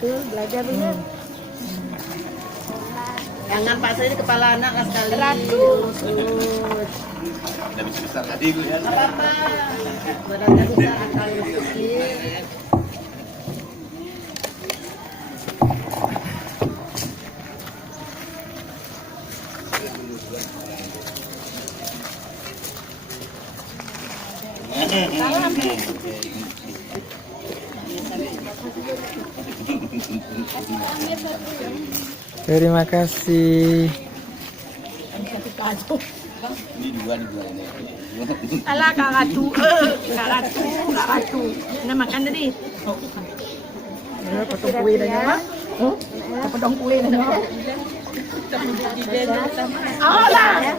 Tuh, belajar bener. Jangan Pak Sri kepala anak sekali. Ratu. Udah bisa besar tadi gue ya. Apa apa. Badannya besar akal kecil. Terima kasih. Ini dua ini. Alah Kak Ratu, Kak Ratu. Nak makan tadi. Potong kue dah nyawa. Potong kue dah nyawa. Oh lah.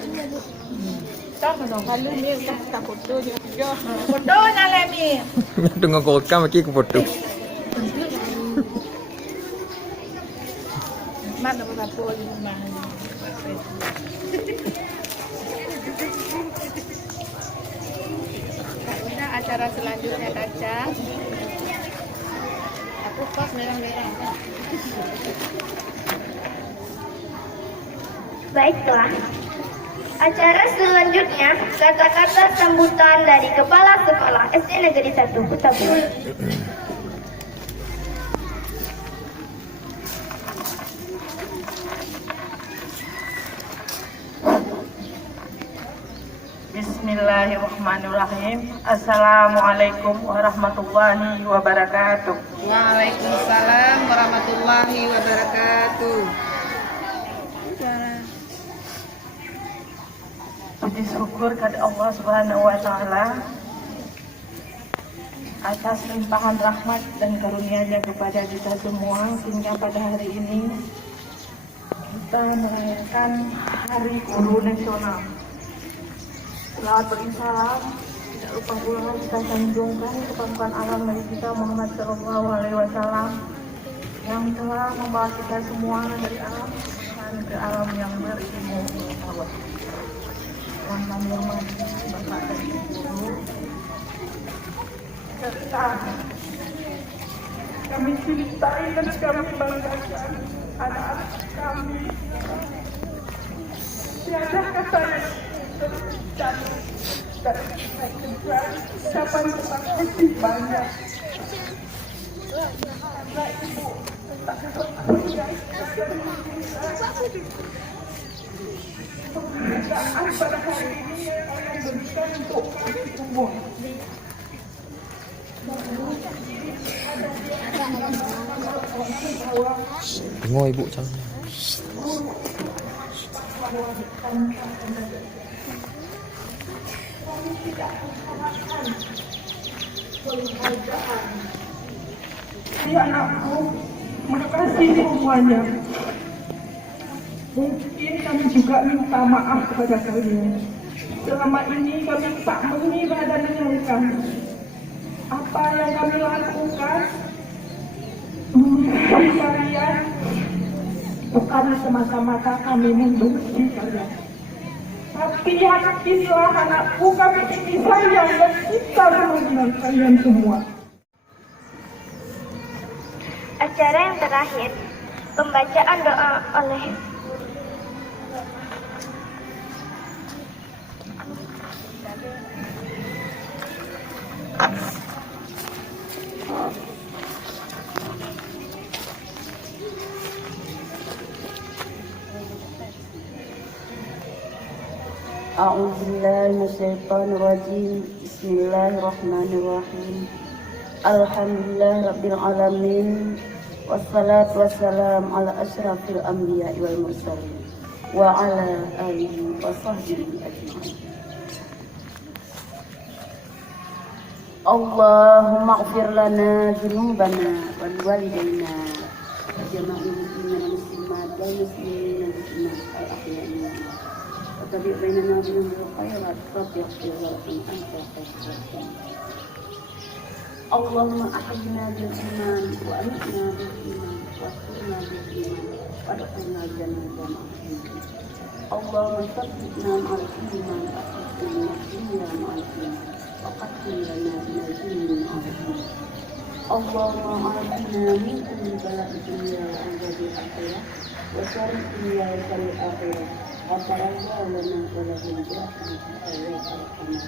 Kalau ni tak foto juga. Foto nak lagi. Tunggu kau rekam lagi aku foto. Mak nak apa di rumah. Udah acara selanjutnya Kaca. Aku pas merah-merah. Baiklah. Acara selanjutnya kata-kata sambutan dari Kepala Sekolah SD Negeri 1 Kutabun. Bismillahirrahmanirrahim. Assalamualaikum warahmatullahi wabarakatuh. Waalaikumsalam warahmatullahi wabarakatuh. Puji syukur kepada Allah Subhanahu wa taala atas limpahan rahmat dan karunia-Nya kepada kita semua sehingga pada hari ini kita merayakan Hari Guru Nasional. Selawat berisalam, tidak lupa pula kita sanjungkan kepada alam Nabi kita Muhammad Sallallahu Alaihi Wasallam yang telah membawa kita semua dari alam dan ke alam yang berilmu Allah. Yang kami hormati Bapak dan Ibu serta kami cintai dan kami banggakan anak-anak kami. Tiada kata yang terucap dan ucapan terima kasih banyak karena Ibu tak pemberitaan pada hari ini yang memberikan untuk kami semua. Tengok ibu calon. Jadi anakku, makasih semuanya. Mungkin kami juga minta maaf kepada kalian. Selama ini kami tak mengira dan menyangka apa yang kami lakukan membenci kalian bukan semata-mata kami membenci kalian. Tapi yakinlah anakku, kami ini sayang dan cinta dengan kalian semua. Acara yang terakhir, pembacaan doa oleh A'udzubillahi minasyaitonirrajim. Bismillahirrahmanirrahim. Alhamdulillahirabbil alamin. Wassalatu wassalamu ala asyrafil anbiya'i wal mursalin wa ala alihi wa sahbihi ajma'in. Allahumma ighfir lana dzunubana wa liwalidayna wa jami'il muslimina wal muslimat wal muslimina wal muslimat al-ahya'i وتبع بيننا وبينهم بالخيرات رب اغفر وارحم أنت خير الراحمين. اللهم أحينا بالإيمان وأمتنا بالإيمان واغفرنا بالإيمان وادخلنا الجنة مع الإيمان. اللهم ثبتنا مع الإيمان وأحينا الدنيا مع الإيمان وقتل لنا من الجن مع الإيمان. Allahumma a'tina min kulli bala'i dunya wa azabil akhirah wa syarri dunya wa syarri akhirah wa tarayya lana wa lahum bi'ahmika ya arhamar rahimin.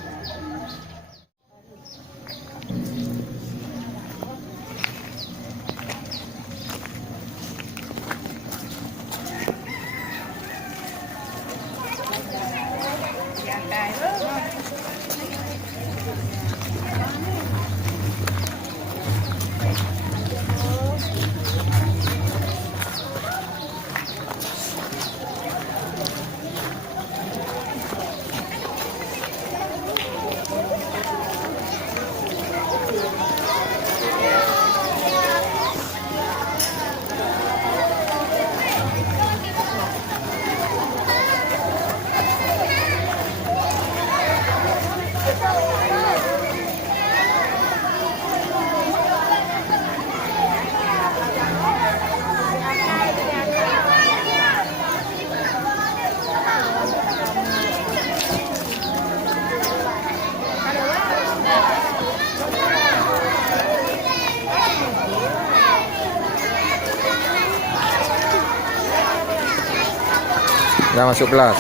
Dah masuk kelas.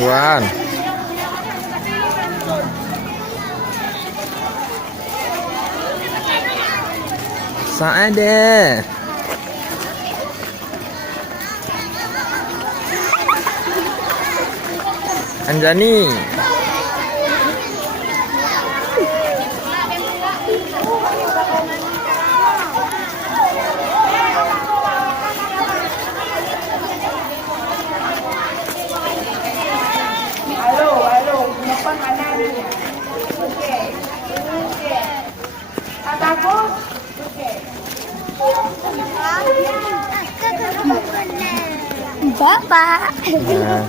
Tuan. Saade. Anjani. Halo, kenapa anaknya? Oke. Kataku? Oke. Bapak. Nah.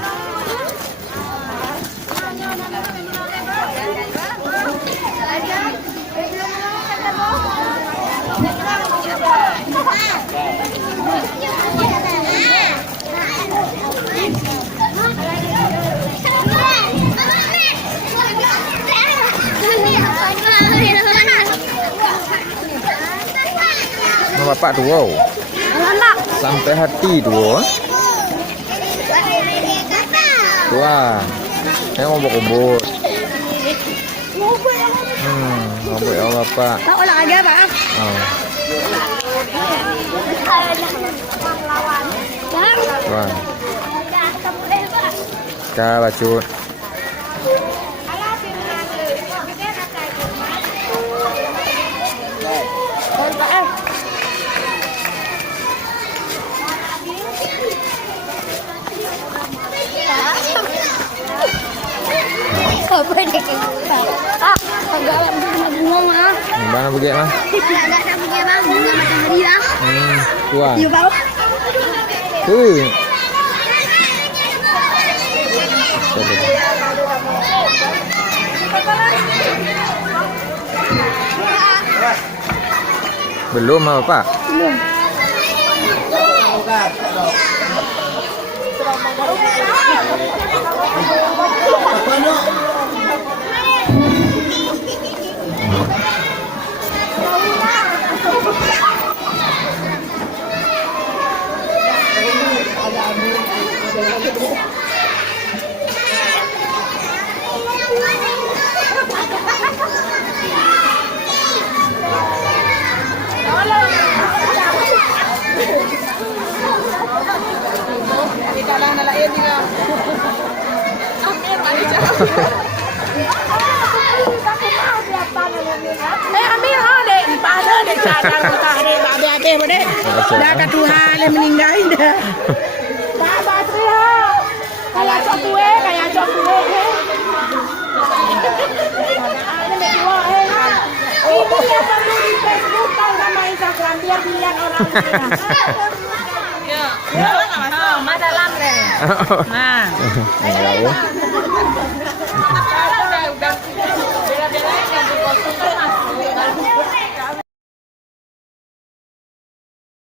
Nama bapak tu wow. Sampai hati tu wow. Tuan. Saya mau kumpul. Ngobrol ya bapak. Tak ulang aja, Pak. Oh. Tuan. Kak bacut. Apa dia kita? Agak bunga mah. Mana pergi mah? Agak nak pergi bang, bunga matahari lah. Tuan. You bang. Belum mah bapak? Belum. Ambil dek, pada dek sadar entah dek, adik-adik dek. Dah kat Tuhan yang meninggal dah. Dah bateri ha. Kayak cok kue, kayak cok kue. Ada mek dua Ini yang perlu di Facebook sama Instagram biar dilihat orang. Ya. Mas dalam deh. Nah.